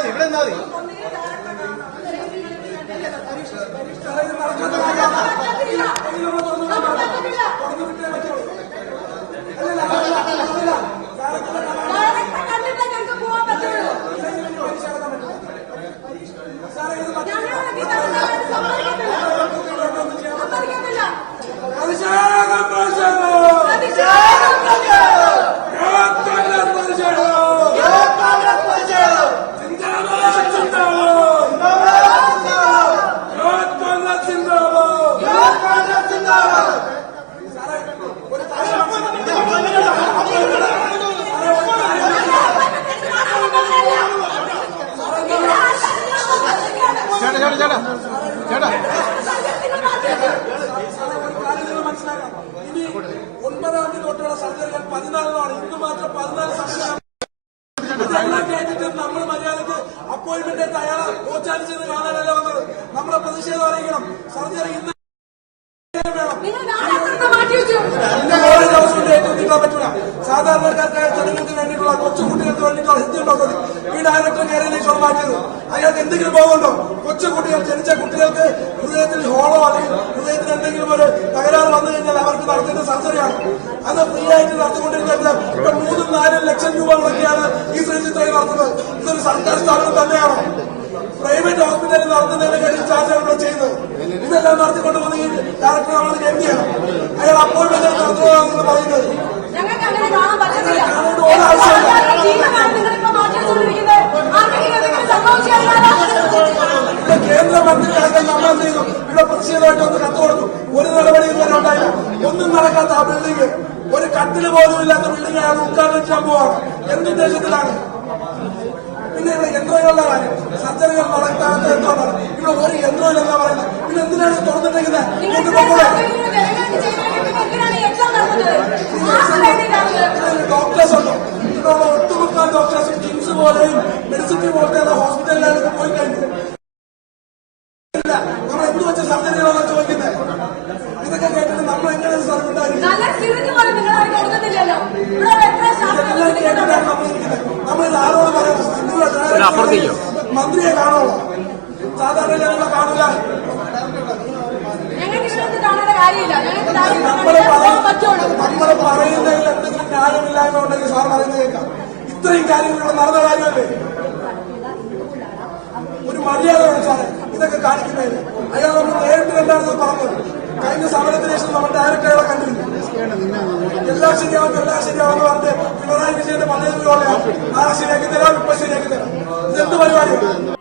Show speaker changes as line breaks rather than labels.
മതി ഇവിടെ നിന്നാ മതി
കണ്ടിട്ട്
ചേട്ടാ ചേട്ടാ.
മനസ്സിലാക്കാം ഇനി ഒൻപതാം തീയതി തൊട്ടുള്ള സർജറികൾ പതിനാലിനാണ് ഇന്ന് മാത്രം പതിനാല് സർജറി ഇതെല്ലാം കേട്ടിട്ട് നമ്മൾ മര്യാദയ്ക്ക് അപ്പോയിന്റ്മെന്റ് അയാളെ കോച്ചാലിച്ചെന്ന് കാണാനല്ല വന്നത്. നമ്മളെ പ്രതിഷേധം അറിയിക്കണം. സർജറി ഇന്ന് സാധാരണക്കാർക്കായ ജനങ്ങൾക്ക് വേണ്ടിയിട്ടുള്ള കൊച്ചുകുട്ടികൾക്ക് വേണ്ടിയിട്ടുള്ള ഹൃദയം ഈ ഡയറക്ടർ കയറിയിലേക്കാണ് മാറ്റിയത്. അയാൾക്ക് എന്തെങ്കിലും പോകുന്നുണ്ടോ കൊച്ചുകുട്ടികൾ ജനിച്ച കുട്ടികൾക്ക് ഹൃദയത്തിൽ ഹോളോ അല്ലെങ്കിൽ ഹൃദയത്തിൽ എന്തെങ്കിലും ഒരു തകരാറ് വന്നു കഴിഞ്ഞാൽ അവർക്ക് നടത്തേണ്ട സർജറിയാണ്. അത് ഫ്രീ ആയിട്ട് നടത്തിക്കൊണ്ടിരിക്കുന്നത് ഇപ്പൊ മൂന്നും നാലും ലക്ഷം രൂപകളൊക്കെയാണ് ഈ ശ്രീചിത്രയിൽ നടത്തുന്നത്. ഇതൊരു സർക്കാർ സ്ഥാപനം തന്നെയാണോ? പ്രൈവറ്റ് ഹോസ്പിറ്റലിൽ നടത്തുന്നതിന്റെ കാര്യം ചാർജ് ഇവിടെ ചെയ്യുന്നത്. ഇതെല്ലാം നടത്തിക്കൊണ്ട് ഈ ഡയറക്ടർ നമ്മൾ എന്തിയാണ് അയാൾ അപ്പോയിന്റ്മെന്റ് നടത്തുക പറയുന്നത്. ഇവിടെ മന്ത്രികളൊക്കെ നമ്മൾ എന്ത് ചെയ്തു? ഇവിടെ പ്രതിഷേധമായിട്ട് ഒന്ന് കത്ത് കൊടുത്തു. ഒരു നടപടി തന്നെ ഉണ്ടായില്ല. ഒന്നും നടക്കാത്ത ആ ബിൽഡിംഗ് ഒരു കട്ടിൽ പോലും ഇല്ലാത്ത ബിൽഡിംഗ് അയാൾ ഉദ്ഘാടനം ചെയ്യാൻ പോവാണ് എന്തുദ്ദേശത്തിലാണ് പിന്നെ ഇവിടെ യന്ത്രങ്ങളുടെ കാര്യം. സർജറികൾ നടത്താത്ത എന്താണ് ഇവിടെ ഒരു യന്ത്രം എന്താ പറയുന്നത്. പിന്നെ എന്തിനാണ് തുറന്നിട്ടേക്കുന്നത് ഡോക്ടേഴ്സ് ഉണ്ടോ? ഇവിടെ ഒട്ടുമുക്കാൽ ഡോക്ടേഴ്സ് കിംസ് പോലെയും മെഡിസിറ്റി പോലത്തെ ഹോസ്പിറ്റലിലേക്ക് പോയി കഴിഞ്ഞു ഇല്ല നമ്മൾ എന്ത് വെച്ച സർജറികളാണ് ചോദിക്കുന്നത് ഇതൊക്കെ കേട്ടിട്ട് നമ്മൾ എങ്ങനെ സാർ ഉണ്ടായിരിക്കും
നല്ല സിറിഞ്ച് പോലും നിങ്ങൾ അവർക്ക് കൊടുക്കുന്നില്ലല്ലോ ഇവിടെ എത്ര ശാസ്ത്രം
ഇതെല്ലാം കേട്ടിട്ടാണ് നമ്മൾ എങ്ങനെ നമ്മൾ ഇത് ആരോട്
അപ്പുറത്തേക്കോ?
മന്ത്രിയെ കാണുള്ളൂ സാധാരണ ജനങ്ങളെ കാണൂല.
ഞങ്ങൾക്ക് ഇവിടുത്തെ കാണേണ്ട കാര്യമില്ല. ഞങ്ങൾക്ക് കാര്യം
നമ്മൾ പറയുന്നതിൽ എന്തെങ്കിലും കാര്യമില്ലായ്മ ഉണ്ടെങ്കിൽ സാർ പറയുന്നത് കേൾക്കാം. ഇത്രയും കാര്യങ്ങൾ നടന്ന കാര്യമല്ലേ? ഒരു മര്യാദ വേണം സാറേ. ഇതൊക്കെ കാണിക്കുന്നതിന്. അയാൾ നമ്മൾ നേരിട്ട് കണ്ടാണ് പറഞ്ഞത്. കഴിഞ്ഞ ശേഷം നമ്മൾ ഡയറക്ടറെ കണ്ടിരുന്നു. എല്ലാം ശരിയാവും എല്ലാം ശരിയാവും എന്ന് പറഞ്ഞ് പിണറായി വിജയന്റെ പദ്ധതി ആ ശരിയാക്കി തരാം ഇപ്പൊ ശരിയാക്കി തരാം. എന്ത് പരിപാടിയാണ്?